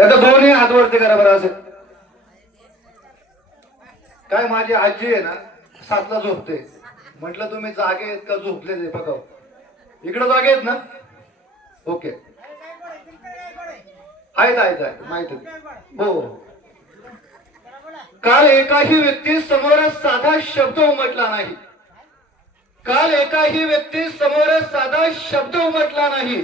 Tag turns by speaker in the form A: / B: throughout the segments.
A: त्याचा दोन्ही हात वरती करा बरं असेल काय माझी आजी आहे ना सातला झोपते. म्हटलं तुम्ही जागे आहेत का झोपले बघा. इकडे जागे आहेत ना? ओके. आहेत आहेत आहेत. माहिती हो हो. काल एकाही व्यक्ती समोर साधा शब्द उमटला नाही. काल एकाही व्यक्ती समोर साधा शब्द उमटला नाही.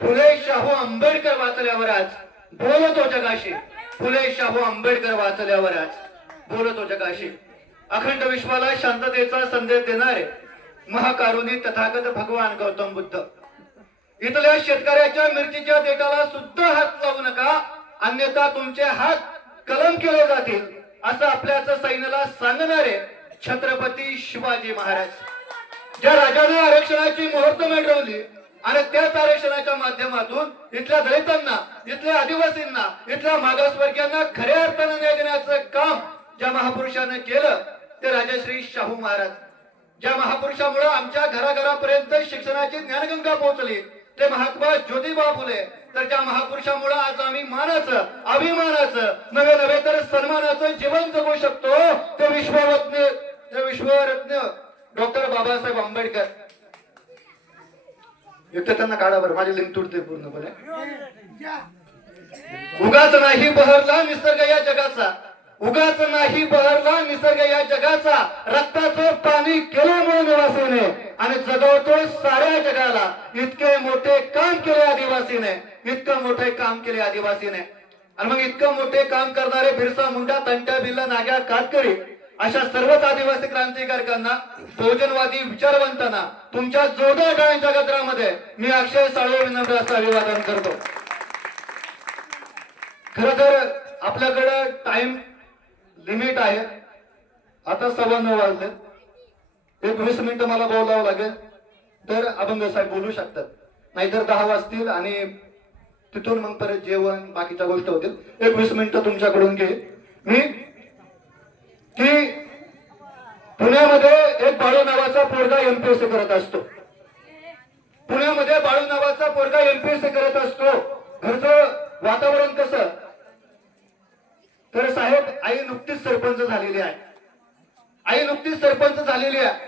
A: फुले शाहू आंबेडकर वाचल्यावर आज बोलतो जगाशी. फुले शाहू आंबेडकर वाचल्यावर आज बोलतो जगाशी. अखंड विश्वाला शांततेचा संदेश देणारे महाकारुणी तथागत भगवान गौतम बुद्ध. इथल्या शेतकऱ्याच्या मिरचीच्या देठाला सुद्धा हात लावू नका अन्यथा तुमचे हात कलम केले जातील असं आपल्याच सैन्याला सांगणारे छत्रपती शिवाजी महाराज. ज्या राजाने आरक्षणाची मुहूर्त मिळवली आणि त्याच आरक्षणाच्या माध्यमातून इथल्या दलितांना इथल्या आदिवासींना इथल्या मागासवर्गीयांना खऱ्या अर्थानं न्याय देण्याचं काम ज्या महापुरुषानं केलं ते राजश्री शाहू महाराज. ज्या महापुरुषामुळे आमच्या घराघरापर्यंत शिक्षणाची ज्ञानगंगा पोहोचली ते महात्मा ज्योतिबा फुले. तर त्या महापुरुषामुळे आज आम्ही मानाचं अभिमानाचं नवे नव्हे तर सन्मानाचं जीवन जगू शकतो ते विश्वरत्न ते विश्वरत्न डॉक्टर बाबासाहेब आंबेडकर. एकटं त्यांना काढा बरं. माझी लिंक तुटते पूर्णपणे. उगाच नाही बहरला निसर्ग या जगाचा. उगाच नाही बहरला निसर्ग या जगाचा. रक्ताचं पाणी केलं निवासीने. आणि जगवतो साऱ्या जगाला. इतके मोठे काम केले आदिवासीने. इतकं मोठे काम केले आदिवासीने. आणि मग इतकं मोठे काम करणारे बिरसा मुंडा तंट्या बिल्ला नाग्या कातकरी अशा सर्वच आदिवासी क्रांतिकारकांना बहुजनवादी विचारवंतांना तुमच्या जोरदार टाळ्यांच्या गजरामध्ये मी अक्षय साळवे विनम्र असं अभिवादन करतो. खर तर आपल्याकडं टाइम लिमिट आहे. आता सव्वा नऊ वाजले. एक वीस मिनिटं मला बोलावं लागेल. तर अभंग साहेब बोलू शकतात. नाहीतर दहा वाजतील आणि तिथून मग परत जेवण बाकीच्या गोष्टी होतील. एक वीस मिनिटं तुमच्याकडून घे मी की पुण्यामध्ये एक बाळू नावाचा पोरगा एमपीएससी करत असतो. पुण्यामध्ये बाळू नावाचा पोरगा एमपीएससी करत असतो. घरचं वातावरण कसं? तर साहेब आई नुकतीच सरपंच झालेली आहे. आई नुकतीच सरपंच झालेली आहे.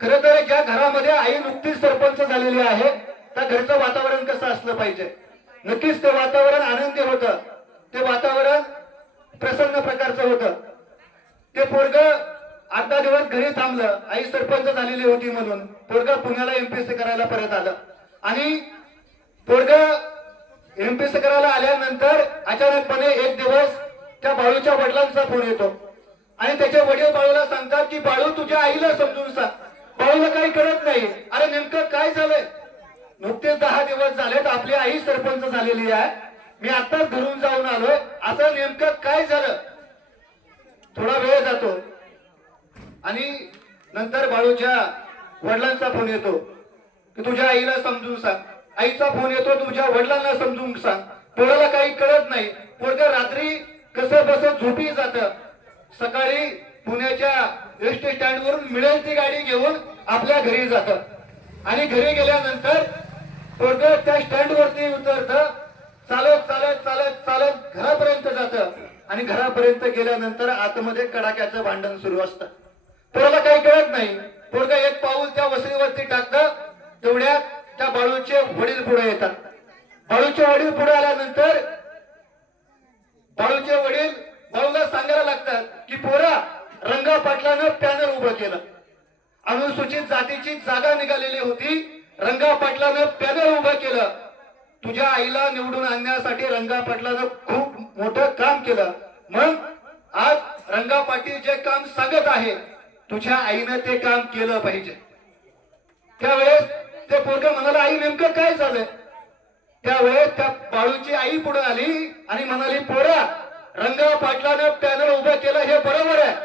A: खर तर ज्या घरामध्ये आई नुकतीच सरपंच झालेली आहे त्या घरचं वातावरण कसं असलं पाहिजे? नक्कीच ते वातावरण आनंदी होतं. ते वातावरण प्रसन्न प्रकारचं होतं. ते पोरग आता दिवस घरी थांबलं. आई सरपंच झालेली होती म्हणून पोरग पुण्याला एमपीएससी करायला परत आलं. आणि पोरग एमपीएससी करायला आल्यानंतर अचानकपणे एक दिवस त्या बाळूच्या वडिलांचा फोन येतो. आणि त्याचे वडील बाळूला सांगतात की बाळू तुझ्या आईला समजून सांग. बाळूला काही कळत नाही. अरे नेमकं काय झालंय? नुकतेच दहा दिवस झालेत. आपली आई सरपंच झालेली आहे. मी आताच घरून जाऊन आलोय. असं नेमकं काय झालं? थोडा वेळ जातो. आणि नंतर बाळूच्या वडिलांचा फोन येतो. की तुझ्या आईला समजून सांग. आईचा फोन येतो तुझ्या वडिलांना समजून सांग. पोराला काही कळत नाही. पोरग रात्री कसं बस झोपी जात. सकाळी पुण्याच्या एस टी स्टँड वरून मिळेल ती गाडी घेऊन आपल्या घरी जात. आणि घरी गेल्यानंतर पोरग त्या स्टँड वरती उतरत. चालत चालत चालत चालत घरापर्यंत जात. आणि घरापर्यंत गेल्यानंतर आतमध्ये कडाक्याचं भांडण सुरू असतं. पोराला काही कळत नाही. पोरग एक पाऊल त्या वसईवरती टाकतं. तेवढ्यात त्या बाळूचे वडील पुढे येतात. बाळूचे वडील पुढे आल्यानंतर बाळूचे वडील बाळूला सांगायला लागतात की पोरा रंगा पाटलानं पॅनल उभं केलं. अनुसूचित जातीची जागा निघालेली होती. रंगा पाटलानं पॅनल उभं केलं. तुझ्या आईला निवडून आणण्यासाठी रंगा पाटलानं खूप मोठं काम केलं. मग आज रंगा पाटील जे काम सांगत आहे तुझ्या आईनं ते काम केलं पाहिजे. त्यावेळेस ते पोरग म्हणाला आई नेमकं काय झालंय? त्यावेळेस त्या बाळूची आई पुढे आली आणि म्हणाली पोरा रंगा पाटलानं पॅनल उभं केलं हे बरोबर आहे.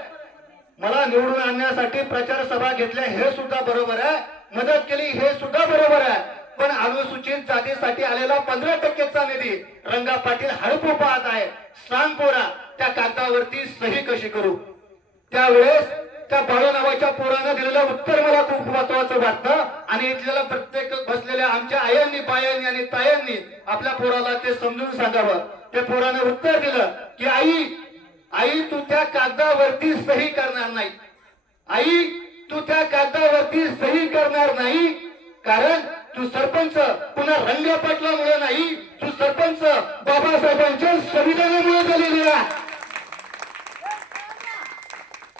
A: मला निवडून आणण्यासाठी प्रचार सभा घेतल्या हे सुद्धा बरोबर आहे. मदत केली हे सुद्धा बरोबर आहे. पण अनुसूचित जातीसाठी आलेला पंधरा टक्केचा निधी रंगा पाटील हडपू पाहत आहे. सांग पोरा त्या कागदावरती सही कशी करू? त्यावेळेस त्या बाळू नावाच्या पोरानं दिलेलं उत्तर मला खूप महत्वाचं वाटतं. आणि इथल्या प्रत्येक बसलेल्या आमच्या आयांनी बायांनी आणि तायांनी आपल्या पोराला ते समजून सांगावं. त्या पोरानं उत्तर दिलं की आई आई तू त्या कागदावरती सही करणार नाही. आई तू त्या कागदावरती सही करणार नाही. कारण तू सरपंच पुन्हा रंगपटलामुळे नाही तू सरपंच बाबासाहेबांच्या संविधानामुळे झालेली आहे.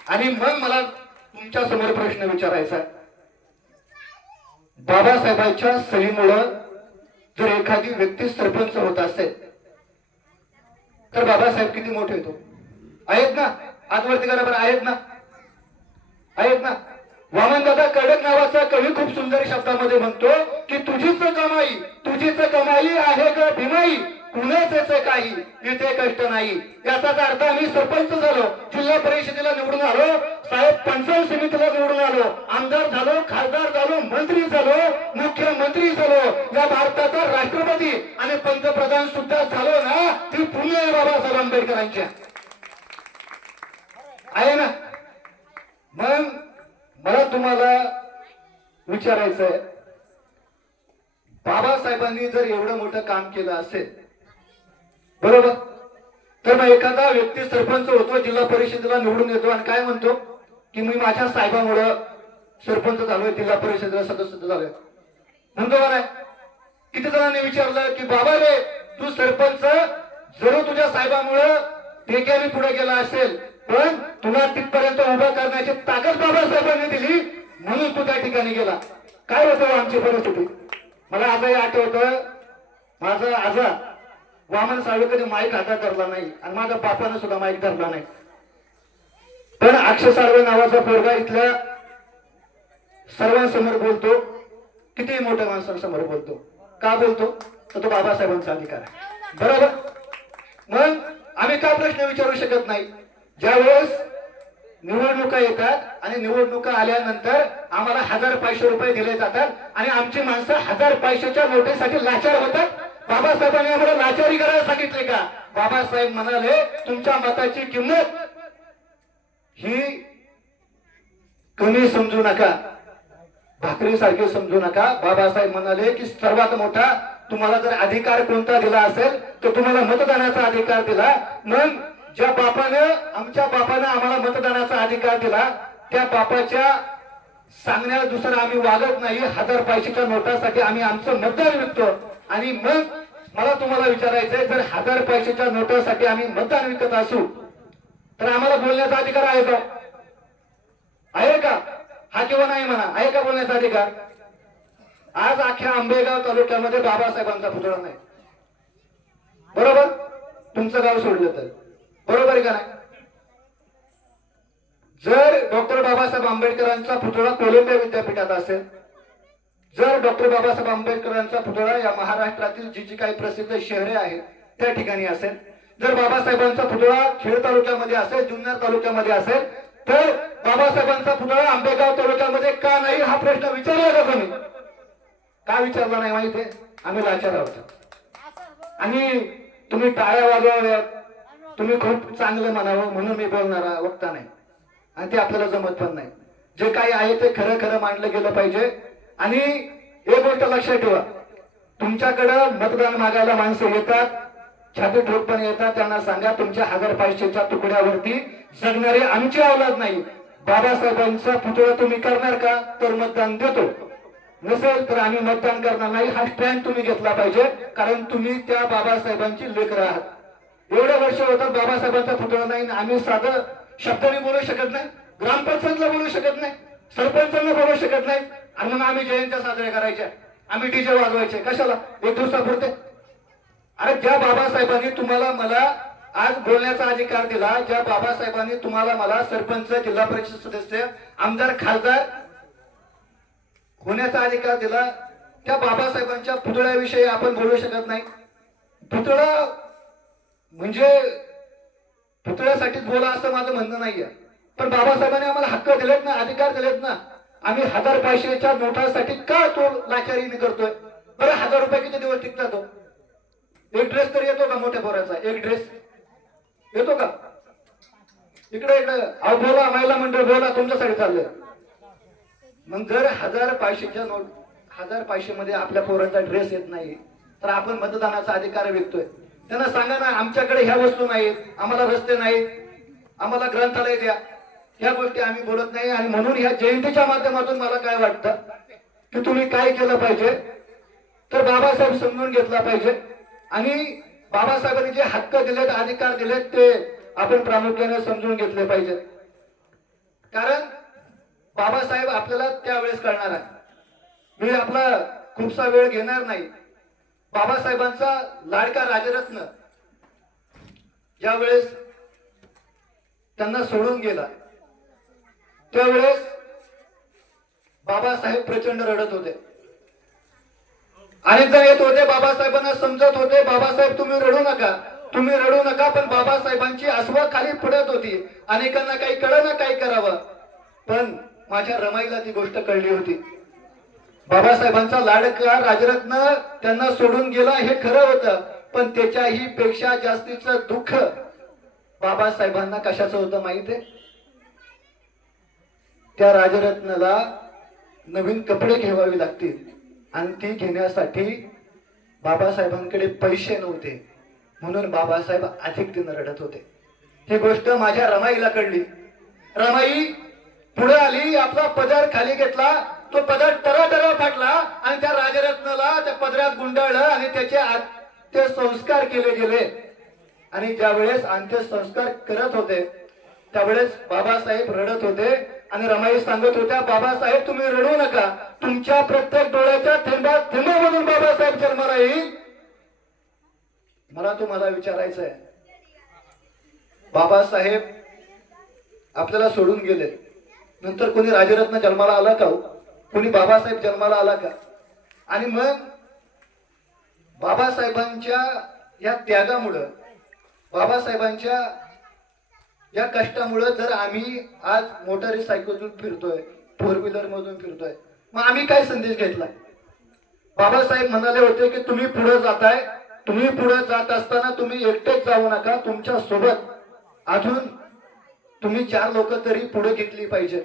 A: आणि मग मला तुमच्यासमोर प्रश्न विचारायचा बाबासाहेबांच्या सहीमुळं जर एखादी व्यक्ती सरपंच होत असेल तर बाबासाहेब किती मोठे होतो? आहेत ना? आजवरती करा बरं आहेत ना? आहेत ना? वामनदादा कडक नावाचा कवी खूप सुंदर शब्दामध्ये म्हणतो की तुझीच कमाई तुझीच कमाई आहे ग भीमाई? कुणाच काही इथे कष्ट नाही. याचाच अर्थ आम्ही सरपंच झालो जिल्हा परिषदेला निवडून आलो साहेब पंचायत समितीला निवडून आलो आमदार झालो खासदार झालो मंत्री झालो मुख्यमंत्री झालो. या भारताचा राष्ट्रपती आणि पंतप्रधान सुद्धा झालो ना ती पुण्य आहे बाबासाहेब आंबेडकरांच्या. आहे ना? तुम्हाला विचारायचं आहे बाबासाहेबांनी जर एवढं मोठं काम केलं असेल बरोबर? तर मग एखादा व्यक्ती सरपंच होतो जिल्हा परिषदेला निवडून येतो आणि काय म्हणतो? की मी माझ्या साहेबामुळं सरपंच झालोय जिल्हा परिषदेला सदस्य झालोय. म्हणतो का नाही? किती जणांनी विचारलं की बाबा रे तू सरपंच जरूर तुझ्या साहेबामुळं ठेक्याने पुढे गेला असेल पण तुला तिथपर्यंत उभा करण्याची ताकद बाबासाहेबांनी दिली म्हणून तू त्या ठिकाणी गेला. काय होतं हो आमची परिस्थिती? मला आजही आठवतं माझा आजा वामन साहेब कधी माईक हातात धरला नाही आणि माझ्या बापानं सुद्धा माईक धरला नाही. पण अक्षय साळवे नावाचा पोरगा इथल्या सर्वांसमोर बोलतो. किती मोठ्या माणसांसमोर बोलतो. का बोलतो? तर तो बाबासाहेबांचा अधिकार आहे. बरोबर? मग आम्ही का प्रश्न विचारू शकत नाही? ज्यावेळेस निवडणुका येतात आणि निवडणुका आल्यानंतर आम्हाला हजार पाचशे रुपये दिले जातात आणि आमची माणसं हजार पैशाच्या नोटीसाठी लाचार होतात. बाबासाहेबांनी आम्हाला लाचारी करायला सांगितले का? बाबासाहेब म्हणाले तुमच्या मताची किंमत ही कमी समजू नका. भाकरीसारखे समजू नका. बाबासाहेब म्हणाले की सर्वात मोठा तुम्हाला जर अधिकार कोणता दिला असेल तर तुम्हाला मतदानाचा अधिकार दिला. मग ज्या बापानं आमच्या बापानं आम्हाला मतदानाचा अधिकार दिला त्या बापाच्या सांगण्याला दुसरं आम्ही वागत नाही हजार पैशाच्या नोटासाठी आम्ही आमचं मतदान विकतो. आणि मग मला तुम्हाला विचारायचंय जर हजार पैशाच्या नोटासाठी आम्ही मतदान विकत असू तर आम्हाला बोलण्याचा अधिकार आहे का? आहे का? हा किंवा नाही म्हणा आहे का बोलण्याचा अधिकार? आज अख्ख्या आंबेगाव तालुक्यामध्ये बाबासाहेबांचा पुतळा नाही. बरोबर? तुमचं गाव सोडलं तर. बरोबर आहे का नाही? जर डॉक्टर बाबासाहेब आंबेडकरांचा पुतळा कोलंबिया विद्यापीठात असेल जर डॉक्टर बाबासाहेब आंबेडकरांचा पुतळा या महाराष्ट्रातील जी जी काही प्रसिद्ध शहरे आहेत त्या ठिकाणी असेल जर बाबासाहेबांचा पुतळा खेड तालुक्यामध्ये असेल जुन्नर तालुक्यामध्ये असेल तर बाबासाहेबांचा पुतळा आंबेगाव तालुक्यामध्ये का नाही हा प्रश्न विचारला का तुम्ही? का विचारला नाही माहिती आहे? आम्ही लाचार आहोत. आणि तुम्ही टाळ्या वाजवल्यात तुम्ही खूप चांगलं म्हणावं म्हणून मी बोलणारा वक्ता नाही. आणि ते आपल्याला जमत पण नाही. जे काही आहे ते खरं खरं मांडलं गेलं पाहिजे. आणि एक गोष्ट लक्षात ठेवा. तुमच्याकडं मतदान मागायला माणसं येतात. छाती ठोक पण येतात. त्यांना सांगा तुमच्या हजार पाचशेच्या तुकड्यावरती जगणारी आमची औलाद नाही. बाबासाहेबांचा पुतळा तुम्ही करणार का? तर मतदान देतो. नसेल तर आम्ही मतदान करणार नाही. हा स्टँड तुम्ही घेतला पाहिजे. कारण तुम्ही त्या बाबासाहेबांची लेकर आहात. एवढ्या वर्ष होतात बाबासाहेबांचा पुतळा नाही आम्ही साधं शब्दाने बोलू शकत नाही ग्रामपंचायतला बोलू शकत नाही सरपंचांना बोलू शकत नाही. आणि मग आम्ही जयंत्या साजऱ्या करायच्या आम्ही डीजे वाजवायचे. कशाला? एक दिवसापुरते. अरे ज्या बाबासाहेबांनी तुम्हाला मला आज बोलण्याचा अधिकार दिला ज्या बाबासाहेबांनी तुम्हाला मला सरपंच जिल्हा परिषद सदस्य आमदार खासदार होण्याचा अधिकार दिला त्या बाबासाहेबांच्या पुतळ्याविषयी आपण बोलू शकत नाही. पुतळा म्हणजे पुतळ्यासाठीच बोला असं माझं म्हणणं नाहीये. पण बाबासाहेबांनी आम्हाला हक्क दिलेत ना अधिकार दिलेत ना आम्ही हजार पाचशेच्या नोटासाठी का तो लाचारीने करतोय? बरं हजार रुपये किती दिवस टिकतात तो? एक ड्रेस तर येतो का मोठ्या पोराचा? एक ड्रेस येतो का? इकडे इकडे. अहो बोला महिला मंडळ बोला तुमच्यासाठी चाललंय. मग जर हजार पाचशेच्या नोट हजार पाचशे मध्ये आपल्या पोरांचा ड्रेस येत नाही तर आपण मतदानाचा अधिकार विकतोय. त्यांना सांगा ना आमच्याकडे ह्या वस्तू नाहीत आम्हाला रस्ते नाहीत आम्हाला ग्रंथालय द्या. ह्या गोष्टी आम्ही बोलत नाही आणि म्हणून ह्या जयंतीच्या माध्यमातून मला काय वाटतं की तुम्ही काय केलं पाहिजे? तर बाबासाहेब समजून घेतला पाहिजे. आणि बाबासाहेबांनी जे हक्क दिलेत अधिकार दिलेत ते आपण प्रामुख्याने समजून घेतले पाहिजे. कारण बाबासाहेब आपल्याला त्यावेळेस कळणार आहे मी आपला खूपसा वेळ घेणार नाही. बाबासाहेबांचा लाडका राजरत्न ज्यावेळेस त्यांना सोडून गेला. त्यावेळेस बाबासाहेब प्रचंड रडत होते. अनेक जण येत होते बाबासाहेबांना समजत होते बाबासाहेब तुम्ही रडू नका तुम्ही रडू नका पण बाबासाहेबांची अस्व खाली पडत होती. अनेकांना काही कळ ना काय करावं. पण माझ्या रमाईला ती गोष्ट कळली होती. बाबासाहेबांचा लाडका राजरत्न त्यांना सोडून गेला हे खरं होतं पण त्याच्याही पेक्षा जास्तीचं दुःख बाबासाहेबांना कशाचं होतं माहिती आहे? त्या राजरत्नाला नवीन कपडे घेवावे लागतील आणि ती घेण्यासाठी बाबासाहेबांकडे पैसे नव्हते म्हणून बाबासाहेब अधिक दिन रडत होते. ही गोष्ट माझ्या रमाईला कळली. रमाई पुढे आली आपला पदार खाली घेतला तो पदर टरा फाटला आणि त्या राजरत्नाला त्या पदरात गुंडाळलं आणि त्याचे अंत्य संस्कार केले गेले. आणि ज्या वेळेस अंत्यसंस्कार करत होते त्यावेळेस बाबासाहेब रडत होते आणि रमाई सांगत होत्या बाबासाहेब तुम्ही रडू नका. तुमच्या प्रत्येक डोळ्याच्या थेंबात थेंबामधून बाबासाहेब जन्माला येईल. मला तुम्हाला विचारायचं आहे. बाबासाहेब आपल्याला सोडून गेले. नंतर कोणी राजरत्न जन्माला आला का हो? कोणी बाबासाहेब जन्माला आला का? आणि मग बाबासाहेबांच्या या त्यागामुळं बाबासाहेबांच्या या कष्टामुळं जर आम्ही आज मोटारी सायकलतून फिरतोय फोर व्हीलर मधून फिरतोय मग आम्ही काय संदेश घेतला? बाबासाहेब म्हणाले होते की तुम्ही पुढे जाताय तुम्ही पुढे जात असताना तुम्ही एकटेच जाऊ नका तुमच्यासोबत अजून तुम्ही चार लोक तरी पुढे घेतली पाहिजे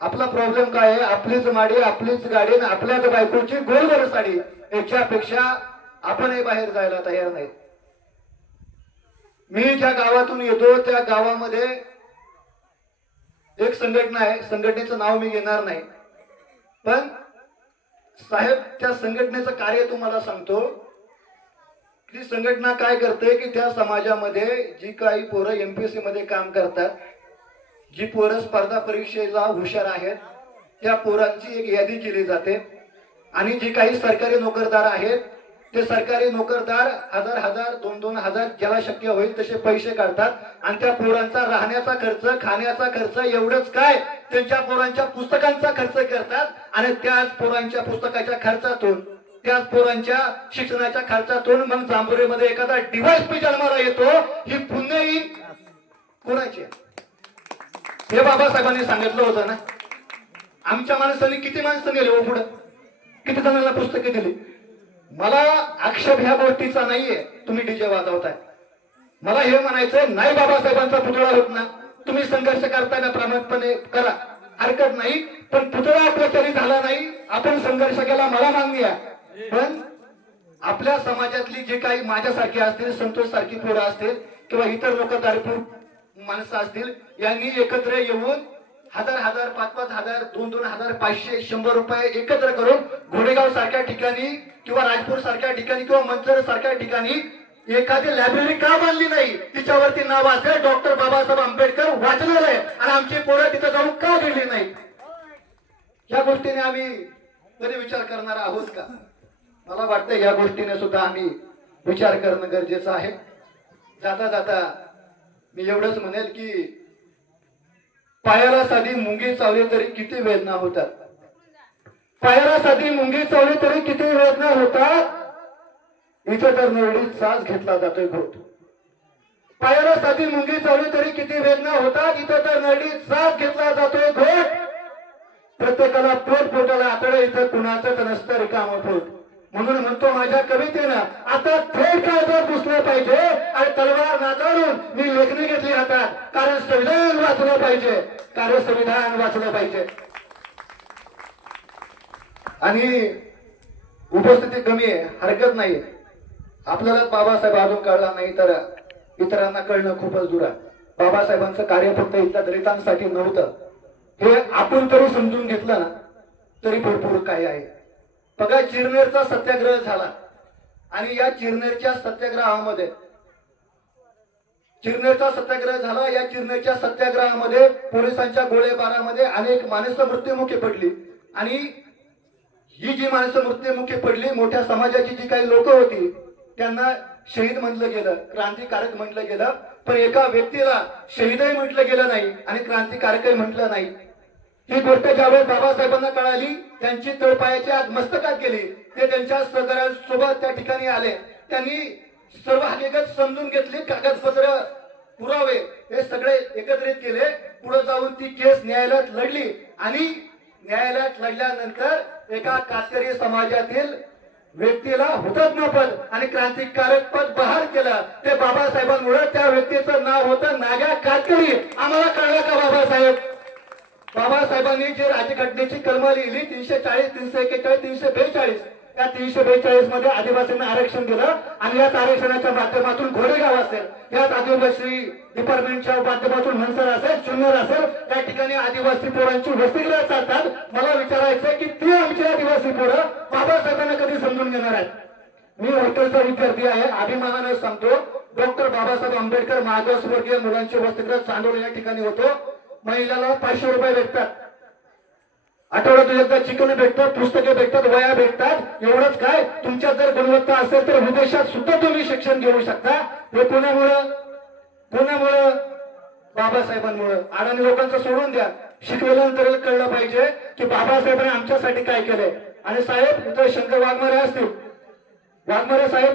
A: आपला प्रॉब्लेम काय आहे? आपलीच माडी आपलीच गाडी आणि आपल्याच बायकोची गोलगोल साडी याच्यापेक्षा आपणही बाहेर जायला तयार नाही मी ज्या गावातून येतो त्या गावामध्ये एक संघटना आहे. संघटनेचं नाव मी घेणार नाही. पण साहेब त्या संघटनेचं कार्य तुम्हाला सांगतो. ती संघटना काय करते की त्या समाजामध्ये जी काही पोरं एमपीएससी मध्ये काम करतात जी पोरं स्पर्धा परीक्षेला हुशार आहेत त्या पोरांची एक यादी केली जाते. आणि जी काही सरकारी नोकरदार आहेत ते सरकारी नोकरदार हजार हजार दोन दोन हजार ज्याला शक्य होईल तसे पैसे काढतात. आणि त्या पोरांचा राहण्याचा खर्च खाण्याचा खर्च एवढंच काय त्यांच्या पोरांच्या पुस्तकांचा खर्च करतात. आणि त्याच पोरांच्या पुस्तकाच्या खर्चातून त्याच पोरांच्या शिक्षणाच्या खर्चातून मग जांभोरीमध्ये एखादा डिव्हाइस पी जन्माला येतो. ही पुण्य ही कोणाची आहे? हे बाबासाहेबांनी सांगितलं होतं ना? आमच्या माणसांनी किती माणसं गेले हो पुढं? किती जणांना पुस्तके दिली? मला आक्षेप ह्या गोष्टीचा नाहीये. तुम्ही डीजे वाजवताय. मला हे म्हणायचंय नाही बाबासाहेबांचा पुतळा होत ना. तुम्ही संघर्ष करताना प्रामाणिकपणे करा. हरकत नाही पण पुतळा आपला तरी झाला नाही. आपण संघर्ष केला मला मान्य आहे. पण आपल्या समाजातली जे काही माझ्यासारखी असतील संतोष सारखी पोरं असतील किंवा इतर लोक दारपूर माणसं असतील यांनी एकत्र येऊन हजार हजार पाच पाच हजार दोन दोन हजार पाचशे शंभर रुपये एकत्र करून घोडेगाव सारख्या ठिकाणी किंवा राजपूर सारख्या ठिकाणी किंवा मंचर सारख्या ठिकाणी एखादी लायब्ररी का बांधली नाही? तिच्यावरती नाव असेल डॉक्टर बाबासाहेब आंबेडकर वाचलेलं आहे. आणि आमची पोरं तिथं जाऊन का गेली नाही? या गोष्टीने आम्ही कधी विचार करणार आहोत का? मला वाटतं या गोष्टीने सुद्धा आम्ही विचार करणं गरजेचं आहे. जाता जाता मी एवढंच म्हणेल की पायाला साधी मुंगी चावली तरी किती वेदना होतात? पायाला साधी मुंगी चावली तरी किती वेदना होतात? इथं तर नरडीत सास घेतला जातोय घोट पायाला साधी मुंगी चावली तरी किती वेदना होतात? इथं तर नरडीत सास घेतला जातोय घोट प्रत्येकाला पोट पोटाला आतडे इथं कुणाचंच नसतं रिकामं पोट. म्हणून म्हणतो माझ्या कवितेनं आता थेट काळजात घुसलं पाहिजे आणि तलवार नाकारून मी लेखणी घेतली हातात. कारण संविधान वाचलं पाहिजे. कारण संविधान वाचलं पाहिजे. आणि उपस्थिती कमी आहे हरकत नाही आपल्याला बाबासाहेब अजून कळला नाही तर इतरांना कळणं खूपच दूर आहे. बाबासाहेबांचं कार्य फक्त इथल्या दलितांसाठी नव्हतं. हे आपण तरी समजून घेतलं ना तरी भरपूर काही आहे. बघा चिरनेरचा सत्याग्रह झाला. आणि या चिरनेरच्या सत्याग्रहामध्ये चिरनेरचा सत्याग्रह झाला. या चिरनेरच्या सत्याग्रहामध्ये पोलिसांच्या गोळेबारामध्ये अनेक माणसं मृत्युमुखी पडली. आणि ही जी माणसं मृत्युमुखी पडली मोठ्या समाजाची जी काही लोक होती त्यांना शहीद म्हटलं गेलं क्रांतिकारक म्हटलं गेलं. पण एका व्यक्तीला शहीदही म्हटलं गेलं नाही आणि क्रांतिकारकही म्हटलं नाही. ही गोष्ट ज्यावेळेस बाबासाहेबांना कळाली त्यांची तळपायाची आज मस्तकात गेली ते त्यांच्या सहकाऱ्यांसोबत त्या ठिकाणी आले. त्यांनी सर्व हकीकत समजून घेतली कागदपत्र पुरावे हे सगळे एकत्रित केले. पुढे जाऊन ती केस न्यायालयात लढली आणि न्यायालयात लढल्यानंतर एका कातकरी समाजातील व्यक्तीला हुतात्मा पद आणि क्रांतिकारक पद बहाल केलं. ते बाबासाहेबांमुळे त्या व्यक्तीचं नाव होतं नाग्या कातकरी आम्हाला कळलं का बाबासाहेब? बाबासाहेबांनी जे राज्यघटनेची कलम लिहिली तीनशे चाळीस तीनशे एकेचाळीस तीनशे बेचाळीस त्या तीनशे बेचाळीसमध्ये आदिवासींना आरक्षण दिलं आणि याच आरक्षणाच्या माध्यमातून घोडेगाव असेल याच आदिवासी डिपार्टमेंटच्या माध्यमातून मनसर असेल चुन्नर असेल त्या ठिकाणी आदिवासी पोरांची वसतिगृह चालतात. मला विचारायचं की ती आमची आदिवासी पोरं बाबासाहेबांना कधी समजून घेणार आहेत? मी हॉस्टेलचा विद्यार्थी आहे अभिमानाने सांगतो डॉक्टर बाबासाहेब आंबेडकर मागासवर्गीय मुलांचे वसतिगृह चांदोली या ठिकाणी होतो. महिलाला पाचशे रुपये भेटतात. आठवड्यातून एकदा चिकन भेटतात पुस्तके भेटतात वया भेटतात. एवढंच काय? तुमच्या जर गुणवत्ता असेल तर विदेशात सुद्धा तुम्ही शिक्षण घेऊ शकता. हे कोणामुळं कोणामुळं बाबासाहेबांमुळं. अडाणी लोकांचं सोडून द्या. शिकवल्यानंतर कळलं पाहिजे की बाबासाहेबांनी आमच्यासाठी काय केलंय. आणि साहेब इथं शंकर वाघमारे असतील. वाघमारे साहेब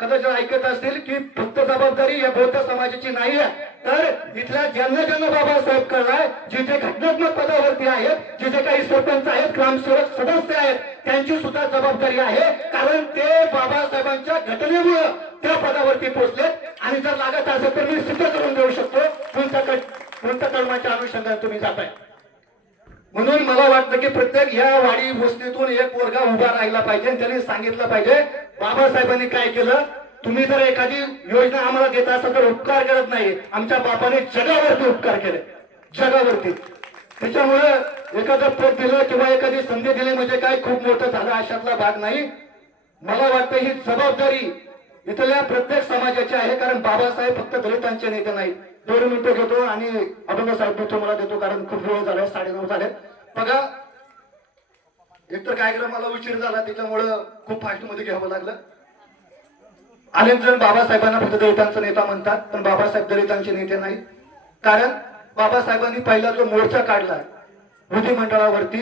A: कदाचित ऐकत असतील की फक्त जबाबदारी या बौद्ध समाजाची नाही आहे तर इथल्या ज्यांना ज्यांना बाबासाहेब करणार जे जे घटनात्मक पदावरती आहेत जे जे काही सरपंच आहेत ग्रामसेवक सदस्य आहेत त्यांची सुद्धा जबाबदारी आहे. कारण ते बाबासाहेबांच्या घटनेमुळं त्या पदावरती पोहोचले आणि जर लागत असेल तर मी सिद्ध करून देऊ शकतो. कोणत्या कोणत्या कलमाच्या अनुषंगाने तुम्ही जाताय. म्हणून मला वाटतं की प्रत्येक या वाडी वस्तीतून एक वर्ग उभा राहिला पाहिजे त्यांनी सांगितलं पाहिजे. बाबासाहेबांनी काय केलं? तुम्ही जर एखादी योजना आम्हाला देत असाल तर उपकार करत नाही. आमच्या बापाने जगावरती उपकार केले. जगावरती. त्याच्यामुळं एखादं पद दिलं किंवा एखादी संधी दिली म्हणजे काय खूप मोठं झालं अशातला भाग नाही. मला वाटतं ही जबाबदारी इथल्या प्रत्येक समाजाची आहे कारण बाबासाहेब फक्त दलितांचे नेते नाही दोन मिनिटं घेतो आणि अभंग साहेब मी मला देतो कारण खूप वेळ झालाय साडेनऊ झाले. बघा एकतर कार्यक्रमाला उशीर झाला त्याच्यामुळं खूप फास्टमध्ये घ्यावं लागलं. अनेक जण बाबासाहेबांना फक्त दलितांचा नेता म्हणतात पण बाबासाहेब दलितांचे नेते नाही कारण बाबासाहेबांनी पहिला जो मोर्चा काढला विधिमंडळावरती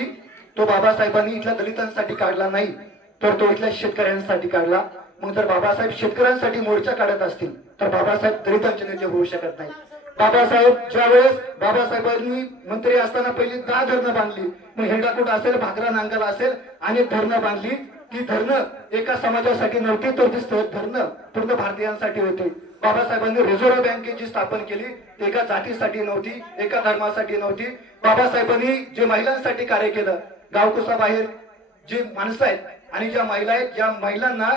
A: तो बाबासाहेबांनी इथल्या दलितांसाठी काढला नाही तर तो इथल्या शेतकऱ्यांसाठी काढला. मग जर बाबासाहेब शेतकऱ्यांसाठी मोर्चा काढत असतील तर बाबासाहेब दलितांचे नेते होऊ शकत नाही बाबासाहेब ज्यावेळेस बाबासाहेबांनी मंत्री असताना पहिली दहा धरणं बांधली मग हेंडाकूट असेल भाकरा नांगल असेल अनेक धरणं बांधली ती धरणं एका समाजासाठी नव्हती तर ती धरणं पूर्ण भारतीयांसाठी होती. बाबासाहेबांनी रिझर्व्ह बँकेची स्थापन केली एका जातीसाठी नव्हती एका धर्मासाठी नव्हती. बाबासाहेबांनी जे महिलांसाठी कार्य केलं गावकुसाबाहेर जी माणसं आहेत आणि ज्या महिला आहेत ज्या महिलांना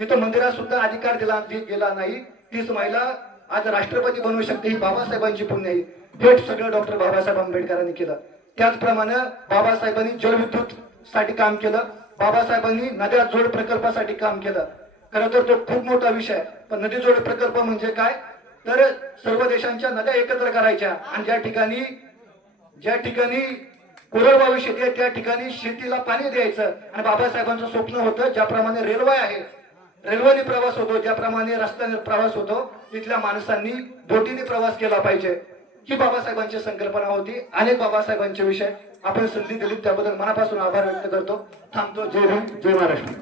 A: इथं मंदिरात सुद्धा अधिकार दिला गेला नाही तीच महिला आज राष्ट्रपती बनवू शकते ही बाबासाहेबांची पुण्य आहे. थेट सगळं डॉक्टर बाबासाहेब आंबेडकरांनी केलं. त्याचप्रमाणे बाबासाहेबांनी जलविद्युत साठी काम केलं. बाबासाहेबांनी नद्या जोड प्रकल्पासाठी काम केलं. खरं तर तो खूप मोठा विषय. पण नदी जोड प्रकल्प म्हणजे काय? तर सर्व देशांच्या नद्या एकत्र करायच्या. आणि ज्या ठिकाणी ज्या ठिकाणी कोरडवाहू शेती आहे त्या ठिकाणी शेतीला पाणी द्यायचं. आणि बाबासाहेबांचं स्वप्न होतं ज्याप्रमाणे रेल्वे आहे रेल्वेने प्रवास होतो ज्याप्रमाणे रस्त्याने प्रवास होतो तिथल्या माणसांनी बोटीने प्रवास केला पाहिजे. ही बाबासाहेबांची संकल्पना होती. अनेक बाबासाहेबांचे विषय. आपण संधी दिली त्याबद्दल मनापासून आभार व्यक्त करतो. थांबतो. जय हिंद जय महाराष्ट्र.